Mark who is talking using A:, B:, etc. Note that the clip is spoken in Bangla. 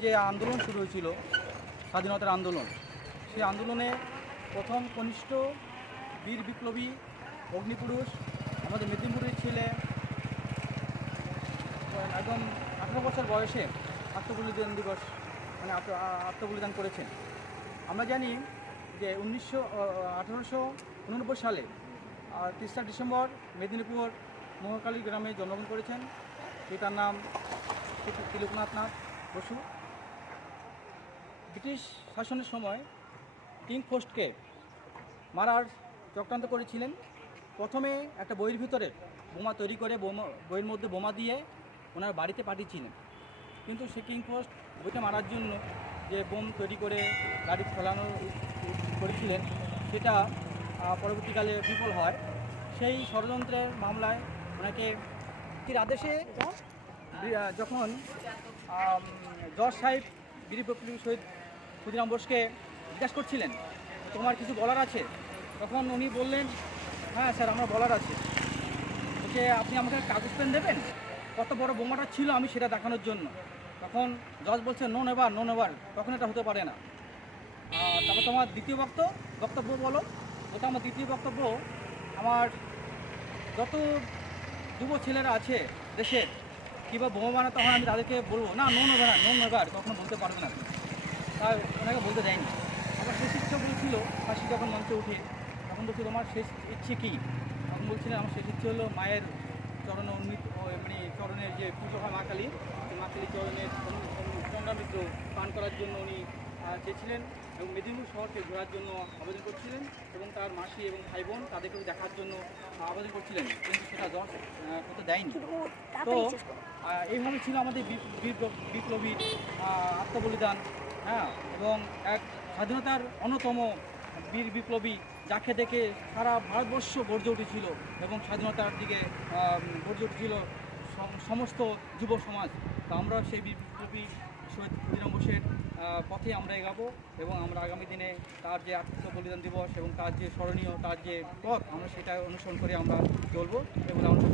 A: যে আন্দোলন শুরু হয়েছিল, স্বাধীনতার আন্দোলন, সেই আন্দোলনে প্রথম কনিষ্ঠ বীর বিপ্লবী অগ্নিপুরুষ আমাদের মেদিনীপুরের ছেলে, একদম আঠারো বছর বয়সে আত্মবলিদান দিবস মানে আত্মবলিদান করেছেন। আমরা জানি যে উনিশশো আঠেরোশো উননব্বই সালে তেসরা ডিসেম্বর মেদিনীপুর মহাকালী গ্রামে জন্মগ্রহণ করেছেন। পিতার নাম তিল- তিলকনাথ নাথ বসু। ব্রিটিশ শাসনের সময় কিং ফোস্টকে মারার চক্রান্ত করেছিলেন। প্রথমে একটা বইয়ের ভিতরে বোমা তৈরি করে বোমা বইয়ের মধ্যে বোমা দিয়ে ওনার বাড়িতে পাঠিয়েছিলেন। কিন্তু সে কিং পোস্ট বইটা মারার জন্য যে বোম তৈরি করে গাড়ি ফেলানো করেছিলেন সেটা পরবর্তীকালে বিফল হয়। সেই ষড়যন্ত্রের মামলায় ওনাকে এর আদেশে যখন? জজ সাহেব বিপ্লবী শহীদ ক্ষুদিরাম বোসকে জিজ্ঞাসা করছিলেন, তোমার কিছু বলার আছে? তখন উনি বললেন হ্যাঁ স্যার, আমার বলার আছে। যে আপনি আমাকে কাগজ পেন দেবেন? কত বড় বোমাটা ছিল আমি সেটা দেখানোর জন্য। তখন জজ বলছে, নো নেবার নো নেবার, তখন এটা হতে পারে না। তারপর তোমার দ্বিতীয় বক্ত, বক্তব্য বলো। ওটা আমার দ্বিতীয় বক্তব্য, আমার যত যুব ছেলেরা আছে দেশের, কিংবা বোমা বানাতে হয় আমি তাদেরকে বলব, না, নো নেবার নো নেবার, কখনো বলতে পারবে না। ওনাকে বলতে দেয়নি। আমার শেষ ইচ্ছা বলছিল ফাঁসি যখন মঞ্চে উঠে তখন বলছিল তোমার শেষ ইচ্ছে কী? তখন বলছিলেন আমার শেষ ইচ্ছে হলো মায়ের চরণে উন্নীত মানে চরণের যে পুজো হয় মা কালীর মা কালীর চরণের চন্দ্রামিত্র পান করার জন্য উনি চেয়েছিলেন এবং মেদিনীপুর শহরকে ঘোরার জন্য আবেদন করছিলেন এবং তার মাসি এবং ভাই বোন তাদেরকেও দেখার জন্য আবেদন করছিলেন কিন্তু সেটা দশ করতে দেয়নি। তো এইভাবে ছিল আমাদের বিপ্লবী আত্মবলিদান হ্যাঁ এবং এক স্বাধীনতার অন্যতম বীর বিপ্লবী যাকে দেখে সারা ভারতবর্ষ গর্জে উঠেছিল এবং স্বাধীনতার দিকে গর্জে উঠেছিল সমস্ত যুব সমাজ। তো আমরা সেই বীর বিপ্লবী শহীদ ক্ষুদিরাম বোসের পথে আমরা এগাবো এবং আমরা আগামী দিনে তার যে আত্মবলিদান দিবস এবং তার যে স্মরণীয়, তার যে পথ, আমরা সেটা অনুসরণ করে আমরা চলবো এবং আমরা